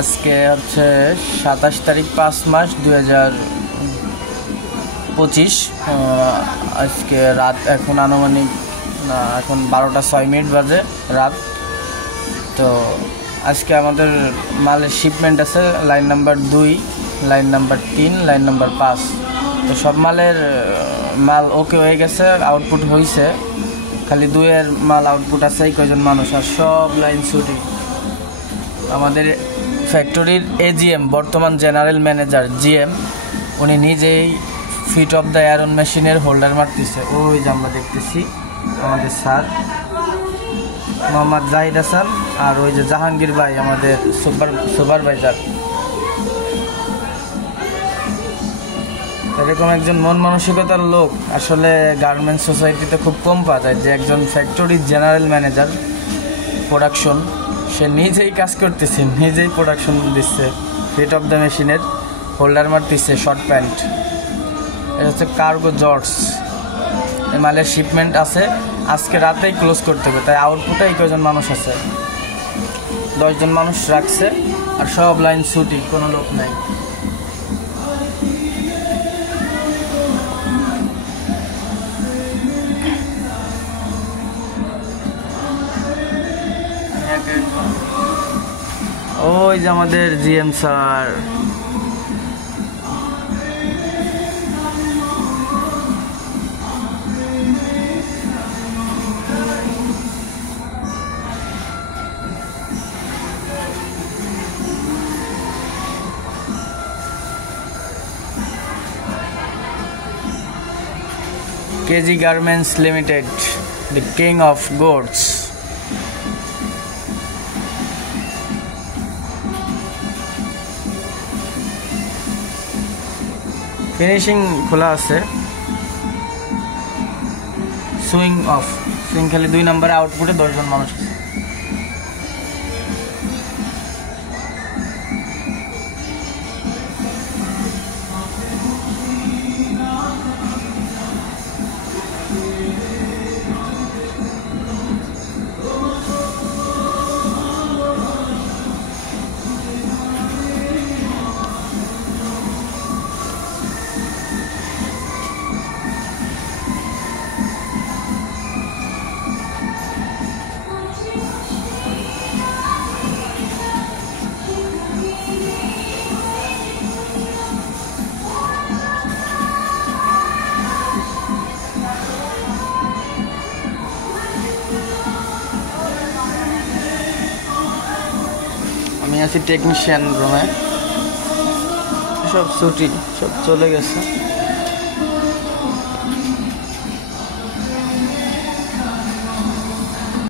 আজকে হচ্ছে 27 তারিখ 5 মাস 2025। আজকে রাত এখন আনুমানিক এখন 12টা 6 মিনিট বাজে রাত। তো আজকে আমাদের মালের শিপমেন্ট আছে line number 2, line number 3, line number 5। তো সব মালের মাল ওকে হয়ে গেছে, আউটপুট হয়েছে, খালি 2-এর মাল আউটপুট আছে কয়জন মানুষ, আর সব লাইন ছুটি। আমাদের ফ্যাক্টরির এজিএম, বর্তমান জেনারেল ম্যানেজার জিএম, উনি নিজেই ফিট অফ দ্য আয়রন মেশিনের হোল্ডার মারতেছে। ওই যে আমরা দেখতেছি আমাদের স্যার মোহাম্মদ জাহিদ হাসান, আর ওই যে জাহাঙ্গীর ভাই আমাদের সুপারভাইজার। এরকম একজন মন মানসিকতার লোক আসলে গার্মেন্টস সোসাইটিতে খুব কম পাওয়া যায়, যে একজন ফ্যাক্টরির জেনারেল ম্যানেজার প্রোডাকশন, সে নিজেই কাজ করতেছে, নিজেই প্রোডাকশন দিচ্ছে, ফিট অফ দ্য মেশিনের হোল্ডার মারতেছে, শর্ট প্যান্ট। এটা হচ্ছে কার্গো জর্জ। এই মালের শিপমেন্ট আছে, আজকে রাতেই ক্লোজ করতে হবে, তাই আউটপুটে কয়জন মানুষ আছে, 10 জন মানুষ রাখছে, আর সব লাইন ছুটি, কোনো লোক নাই। ওই যে আমাদের GM sir. KG Garments Limited, the king of goods. Finishing খোলা আছে, সুইং অফ, সুইং খালি 2 নম্বরে আউটপুটে 10 জন মানুষ আছে। আমি আছি টেকনিশিয়ান রুমে, সব ছুটি, সব চলে গেছে।